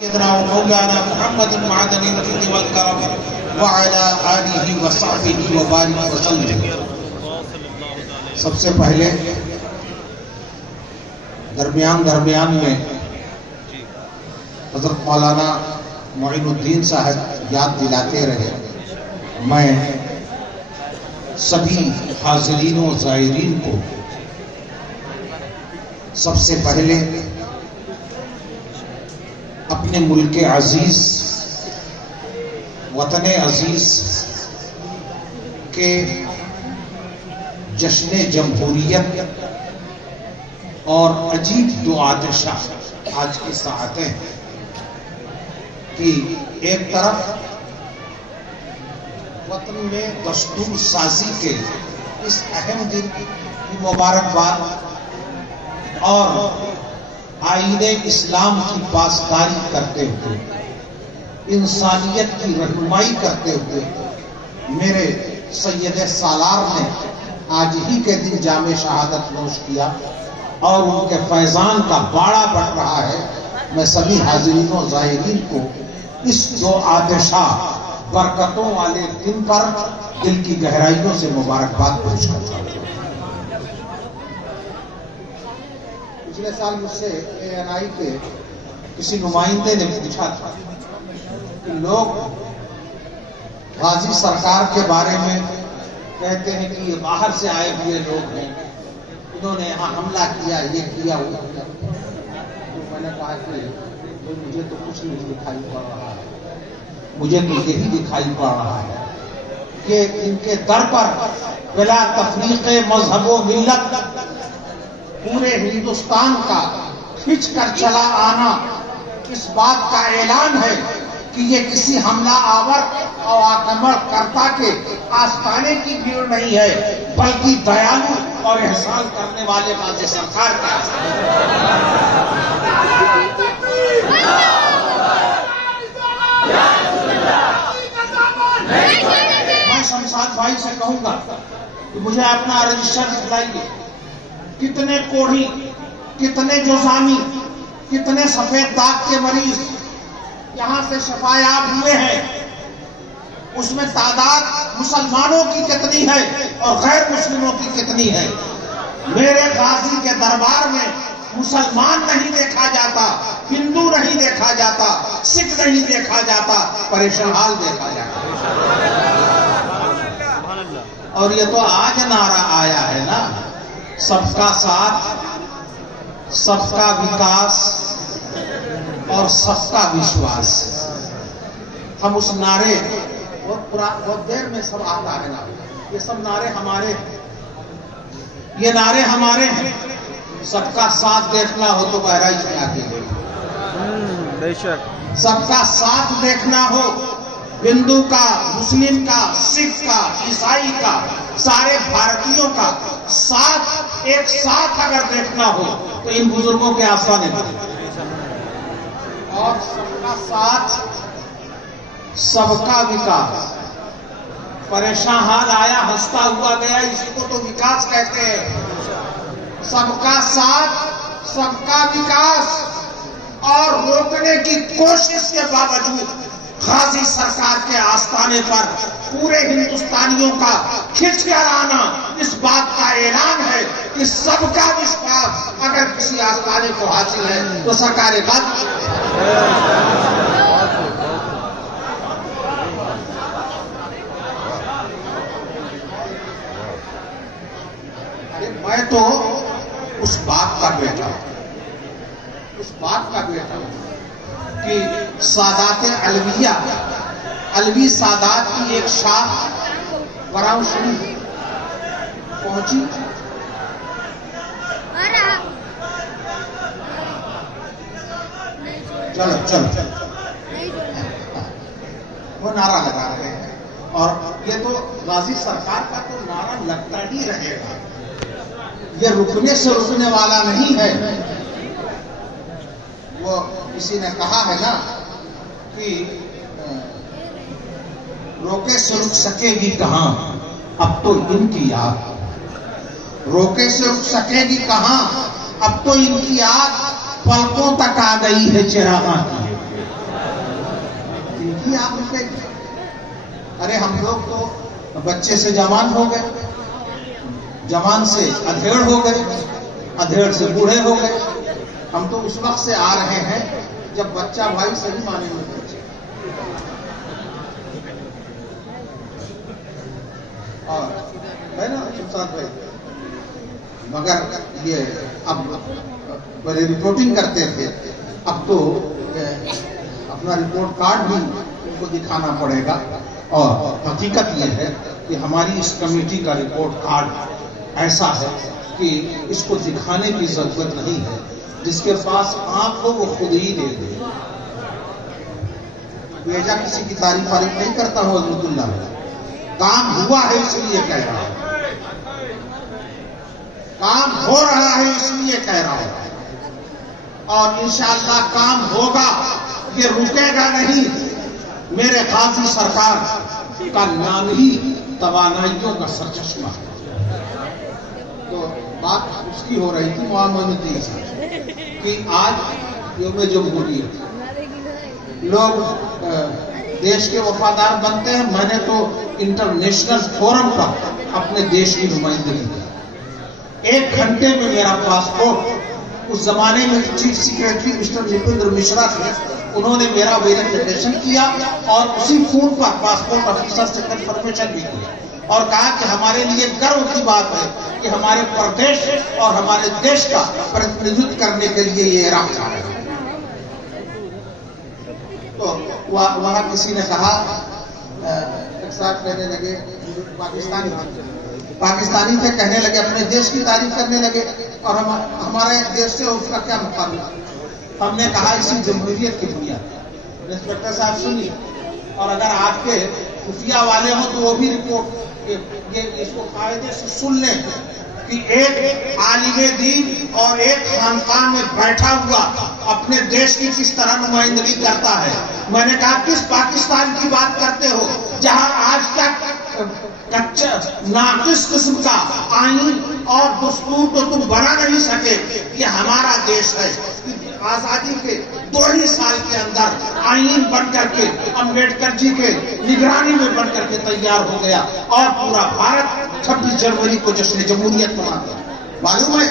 سيدنا ومولانا محمد معدن الجود والكرم وعلى آله وصحبه وبارك وسلم. سب سے پہلے درمیان میں حضرت مولانا معین الدین صاحب یاد دلاتے رہے. میں سبھی حاضرین و زائرین کو سب سے پہلے اپنے ملک عزیز وطن عزیز کے جشن جمہوریت اور عجیب دو آتشاں آج کی ساعتیں کہ ایک طرف وطن میں دستور سازی کے اس اہم دن کی مبارکباد اور آئین اسلام کی پاسداری کرتے ہوئے انسانیت کی رہنمائی کرتے ہوئے میرے سید سالار نے آج ہی کے دن جام شہادت نوش کیا اور ان کے فیضان کا باڑا بڑھ رہا ہے. میں سبھی حاضرین و زائرین کو اس دو آتشاں برکتوں والے دن پر دل کی گہرائیوں سے مبارکباد پیش کرتا ہوں. پچھلے سال مجھ سے ANI کے کسی نمائندے نے پوچھا تھا کہ لوگ غازی سرکار کے بارے میں کہتے ہیں کہ یہ باہر سے آئے ہوئے لوگ ہیں, انہوں نے یہاں حملہ کیا, یہ کیا, وہ کیا. تو میں نے کہا کہ مجھے تو کچھ نہیں دکھائی پڑ رہا ہے, مجھے تو یہی دکھائی پڑ رہا ہے کہ ان کے در پر بلا تفریق مذہب و ملت پورے ہندوستان کا کھنچ کر چلا آنا اس بات کا اعلان ہے کہ یہ کسی حملہ آور اور آکرمن کرتا کے آستانے کی بھیڑ نہیں ہے, بلکہ دیالو اور احسان کرنے والے غازی سرکار کا میں شمشاد بھائی سے کہوں گا کہ مجھے اپنا رجسٹر دکھلائیے. کتنے کوڑھی, کتنے جزامی, کتنے سفید داغ کے مریض یہاں سے شفایاب ہوئے ہیں, اس میں تعداد مسلمانوں کی کتنی ہے اور غیر مسلموں کی کتنی ہے. میرے غازی کے دربار میں مسلمان نہیں دیکھا جاتا, ہندو نہیں دیکھا جاتا, سکھ نہیں دیکھا جاتا, پریشان حال دیکھا جاتا. اور یہ تو آج نعرہ آیا ہے نا, سب کا ساتھ, سب کا وکاس اور سب کا وشواس. ہم اس نعرے بہت دیر میں سب آتا ہے نا, یہ سب نعرے ہمارے, یہ نعرے ہمارے ہیں. سب کا ساتھ دیکھنا ہو تو بہرائچ میں آ کے بے شک, سب کا ساتھ دیکھنا ہو, ہندو کا, مسلم کا, سکھ کا, عیسائی کا, سارے بھارتیوں کا ساتھ ایک ساتھ اگر دیکھنا ہو تو ان بزرگوں کے آستانے پر. اور سب کا ساتھ, سب کا وکاس. پریشان حال آیا, ہنستا ہوا گیا, اسی کو تو وکاس کہتے ہیں. سب کا ساتھ, سب کا وکاس اور روکنے کی کوشش کے باوجود غازی سرکار کے آستانے پر پورے ہندوستانیوں کا کھنچ کر آنا اس بات کا اعلان ہے کہ سب کا وشواس اگر کسی آستانے کو حاصل ہے تو سرکار بات. میں تو اس بات کا بیٹا ہوں, اس بات کا بیٹا ہوں کہ سادات علویہ, علوی سادات کی ایک شاخ براؤں شریف پہنچی. چلو وہ نعرہ لگا رہے ہیں, اور یہ تو غازی سرکار کا تو نعرہ لگتا ہی رہے گا, یہ رکنے سے رکنے والا نہیں ہے. وہ کسی نے کہا ہے نا کہ روکے سے رک سکے گی کہاں, اب تو ان کی یاد. روکے سے رک سکے گی کہاں, اب تو ان کی آگ پلکوں تک آ گئی ہے چراغاں کی. آپ رکے گی؟ ارے ہم لوگ تو بچے سے جوان ہو گئے، جوان سے ادھیڑ ہو گئے، ادھیڑ سے بوڑھے ہو گئے. ہم تو اس وقت سے آ رہے ہیں جب بچہ بھائی صحیح معنی میں پہنچے. اور ہے نا شمشاد بھائی، مگر یہ اب پہلے رپورٹنگ کرتے تھے، اب تو اپنا رپورٹ کارڈ بھی ان کو دکھانا پڑے گا. اور حقیقت یہ ہے کہ ہماری اس کمیٹی کا رپورٹ کارڈ ایسا ہے کہ اس کو دکھانے کی ضرورت نہیں ہے. جس کے پاس آنکھ ہو وہ خود ہی دے دے. بیجا کسی کی تعریف نہیں کرتا ہوں حضرت اللہ، کام ہوا ہے اس لیے کہہ رہا ہوں، کام ہو رہا ہے اس لیے کہہ رہا ہوں. اور انشاءاللہ کام ہوگا، یہ رکے گا نہیں. میرے غازی سرکار کا نام ہی توانائیوں کا سرچشمہ ہے. تو بات اس کی ہو رہی تھی معاملتی کہ آج یوم جمہوریت لوگ دیش کے وفادار بنتے ہیں. میں نے تو انٹرنیشنل فورم پر اپنے دیش کی نمائندگی کی. 1 گھنٹے میں میرا پاسپورٹ، اس زمانے میں چیف سیکریٹری مسٹر نپیندر مشرا تھے، انہوں نے میرا ویریفیکیشن کیا اور اسی فون پر پاسپورٹ آفیسر سے کنفرمیشن بھی کی اور کہا کہ ہمارے لیے گرو کی بات ہے کہ ہمارے پردیش اور ہمارے دیش کا پرتیندھتو کرنے کے لیے یہ عراق آ رہے ہیں. تو وہاں کسی نے کہا، ایک ساتھ کہنے لگے، پاکستانی تھے، کہنے لگے اپنے دیش کی تعریف کرنے لگے اور ہمارے دیش سے اس کا کیا مقابلہ. ہم نے کہا اسی جمہوریت کی بنیاد. انسپیکٹر صاحب سنیے، اور اگر آپ کے خفیہ والے ہوں تو وہ بھی رپورٹ اس کو قاعدے سے سن لیں کہ ایک عالم دین اور ایک خانقاہ میں بیٹھا ہوا اپنے دیش کی کس طرح نمائندگی کرتا ہے. میں نے کہا کس پاکستان کی بات کرتے ہو جہاں آج تک ناقص قسم کا آئین اور دستور تو تم بنا نہیں سکے. یہ ہمارا دیش ہے. آزادی کے 2 ہی سال کے اندر آئین بن کر کے امبیڈکر جی کے نگرانی میں بن کر کے تیار ہو گیا اور پورا بھارت 26 جنوری کو جشن جمہوریت مناتا ہے. معلوم ہے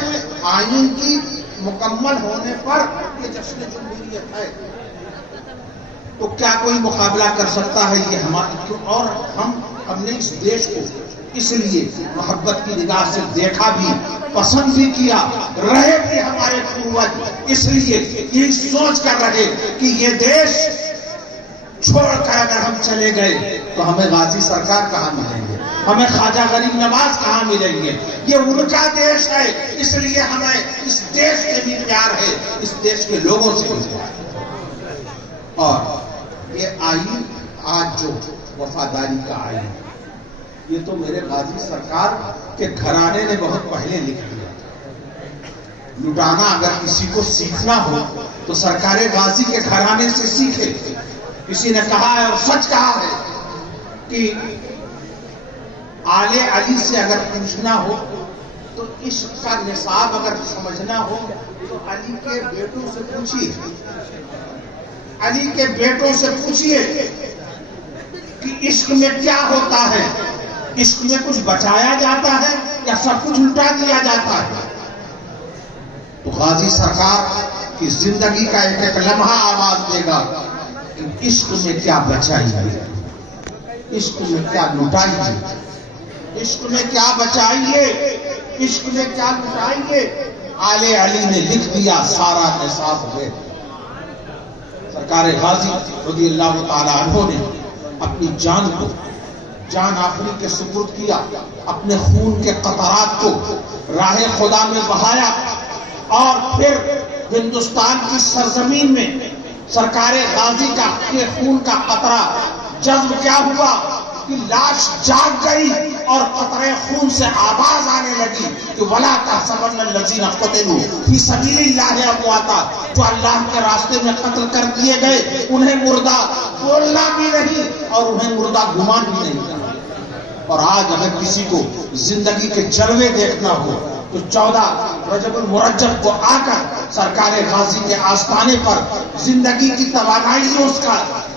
آئین کی مکمل ہونے پر یہ جشن جمہوریت ہے. تو کیا کوئی مقابلہ کر سکتا ہے یہ ہمارے؟ اور ہم نے اس دیش کو اس لیے محبت کی نگاہ سے دیکھا بھی، پسند بھی کیا، رہے بھی ہمارے پوروج اس لیے یہ سوچ کر رہے کہ یہ دیش چھوڑ کر اگر ہم چلے گئے تو ہمیں غازی سرکار کہاں ملیں گے، ہمیں خواجہ غریب نواز کہاں ملیں گے. یہ ان کا دیش ہے، اس لیے ہمیں اس دیش سے بھی پیار ہے، اس دیش کے لوگوں سے بھی پیار ہے. اور یہ آئین آج جو وفاداری کا آئین، یہ تو میرے غازی سرکار کے گھرانے نے بہت پہلے لکھ دیا. لٹانا اگر کسی کو سیکھنا ہو تو سرکار غازی کے گھرانے سے سیکھے. کسی نے کہا ہے اور سچ کہا ہے کہ آل علی سے اگر پوچھنا ہو تو عشق کا نصاب اگر سمجھنا ہو تو علی کے بیٹوں سے پوچھیے، علی کے بیٹوں سے پوچھیے کہ عشق میں کیا ہوتا ہے. عشق میں کچھ بچایا جاتا ہے یا سب کچھ لٹا دیا جاتا ہے؟ تو غازی سرکار کی زندگی کا ایک لمحہ آواز دے گا کہ عشق میں کیا بچائیے، عشق میں کیا لٹائیے، عشق میں کیا بچائیے، عشق میں کیا لٹائیے. آل علی نے لکھ دیا سارا نصاب ہے. سرکار غازی رضی اللہ تعالی عنہ نے اپنی جان کو جان آخری کے سپرد کیا، اپنے خون کے قطرات کو راہ خدا میں بہایا اور پھر ہندوستان کی سرزمین میں سرکار غازی کا خون کا قطرہ جذب کیا ہوا کہ لاش جاگ گئی اور قطرے خون سے آواز آنے لگی کہ وَلَا تَحْسَبَنَّ الَّذِينَ قُتِلُوا فِي سَبِيلِ اللَّهِ أَمْوَاتًا. جو اللہ کے راستے میں قتل کر دیے گئے انہیں مردہ بولنا بھی نہیں اور انہیں مردہ گمان بھی نہیں کرنا. اور آج اگر کسی کو زندگی کے جلوے دیکھنا ہو تو 14 رجب المرجب کو آ کر سرکار غازی کے آستانے پر زندگی کی توانائیوں کا